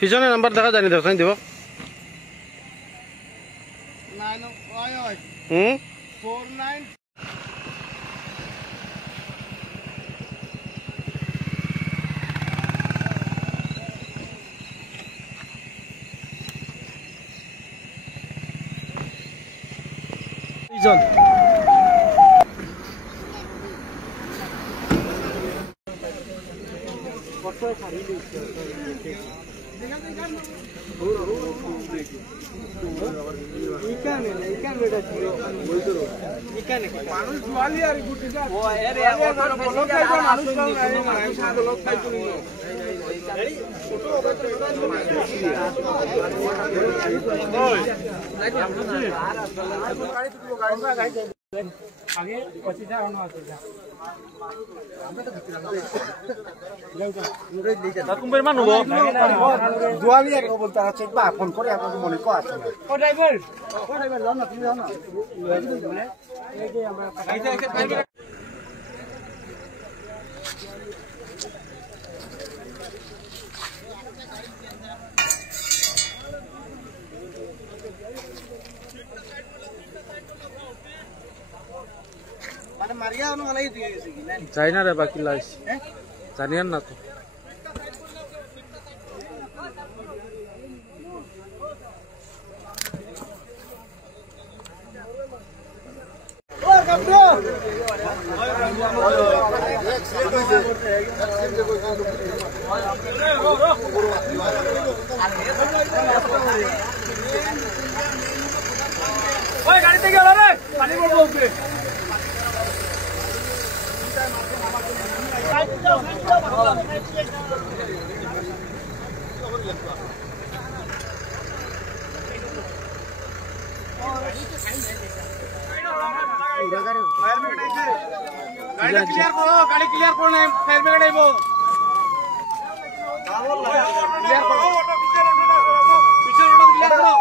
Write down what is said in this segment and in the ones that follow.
পিছনে নাম্বার দেখা জানি দেখ দিব 49 চল আগে 25 টাকা আছে কুম্বের মানুষ জোয়ালি আর বলতে আছে বা ফোন করে আপনাকে মনে কো আছে ও ড্রাইভার যাও না তুমি যাও না এই যে আমরা মারিয়া ওনো গলাই দিয়ে গেছে কি না যাই না রে বাকি লাইস জানিয়ান না তো ও কাপড় ওই গাড়িতে গেল রে পানি পড়বো উপরে গাড়ি ক্লিয়ার করো না ফায়ার ব্রিগেড আইবো ক্লিয়ার করো পিছনে রোড ক্লিয়ার করো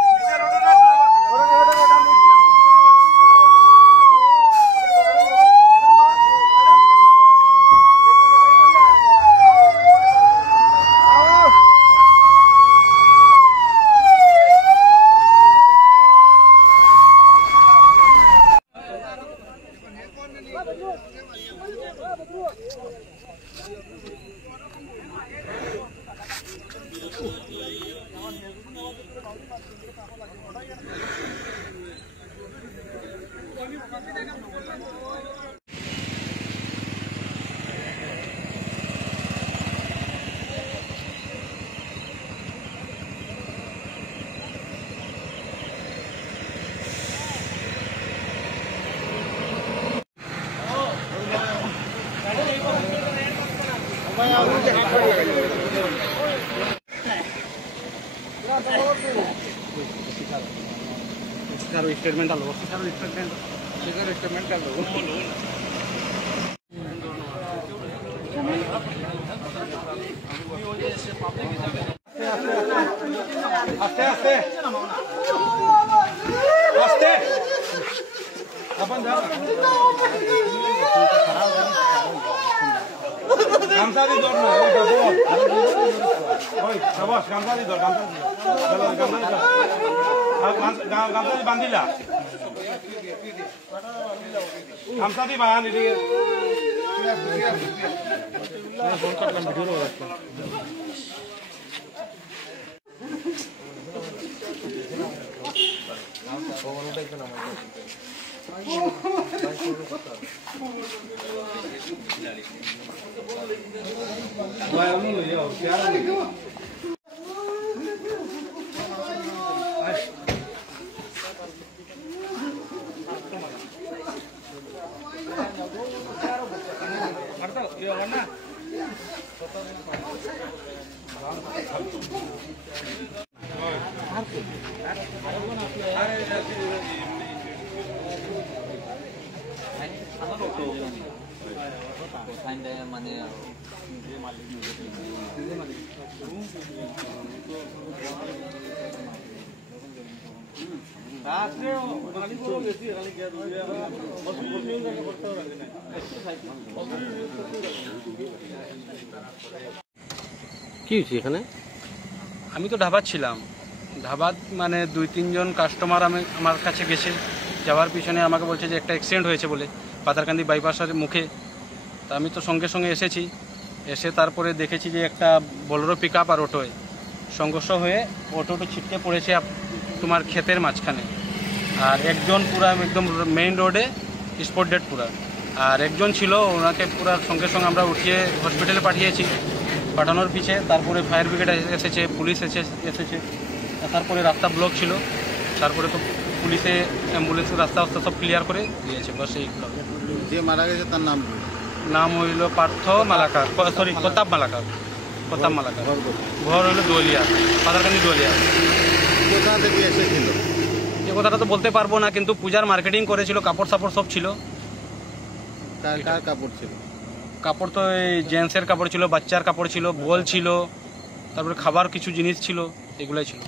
स्टेटमेंट डालो स्टेटमेंट डालो आस्ते आस्ते आस्ते अपन जा गामसा दी दौड़ ना ओए शाबाश गामसा दी दौड़ गामसा दी बांधिला गामसा दी बांध दी फोन करला वीडियो लो কি হয়েছে এখানে? আমি তো ঢাবাত ছিলাম। ঢাবাত মানে 2-3 জন কাস্টমার আমার কাছে গেছে, যাওয়ার পিছনে আমাকে বলছে যে একটা অ্যাক্সিডেন্ট হয়েছে বলে পাতারকান্দি বাইপাসের মুখে। তা আমি তো সঙ্গে সঙ্গে এসেছি, এসে তারপরে দেখেছি যে একটা বোলেরো পিক আপ আর অটোয় সংঘর্ষ হয়ে অটোটা ছিটকে পড়েছে তোমার ক্ষেতের মাঝখানে। আর একজন পুরা একদম মেইন রোডে স্পট ডেড পুরা। আর একজন ছিল, ওনাকে পুরা সঙ্গে সঙ্গে আমরা উঠিয়ে হসপিটালে পাঠিয়েছি। পাঠানোর পিছে তারপরে ফায়ার ব্রিগেড এসেছে, পুলিশ এসেছে। তারপরে রাস্তা ব্লক ছিল, তারপরে তো পুলিশে অ্যাম্বুলেন্স রাস্তা সব ক্লিয়ার করে দিয়েছে। বাস এইগুলো। যে মারা গেছে তার নাম কি? নাম হইল পার্থ মালাকার, সরি প্রতাপ মালাকার। প্রতাপ মালাকার। ঘর হইল দোলিয়া, পাতারকান্দি দোলিয়া। কোথা থেকে এসেছিল? যে কথাটা তো বলতে পারবো না, কিন্তু পূজার মার্কেটিং করেছিল, কাপড় সাপড় সব ছিল। কার কাপড় ছিল? কাপড় তো এই জেন্টসের কাপড় ছিল, বাচ্চার কাপড় ছিল, বল ছিল, তারপরে খাবার কিছু জিনিস ছিল, এগুলাই ছিল।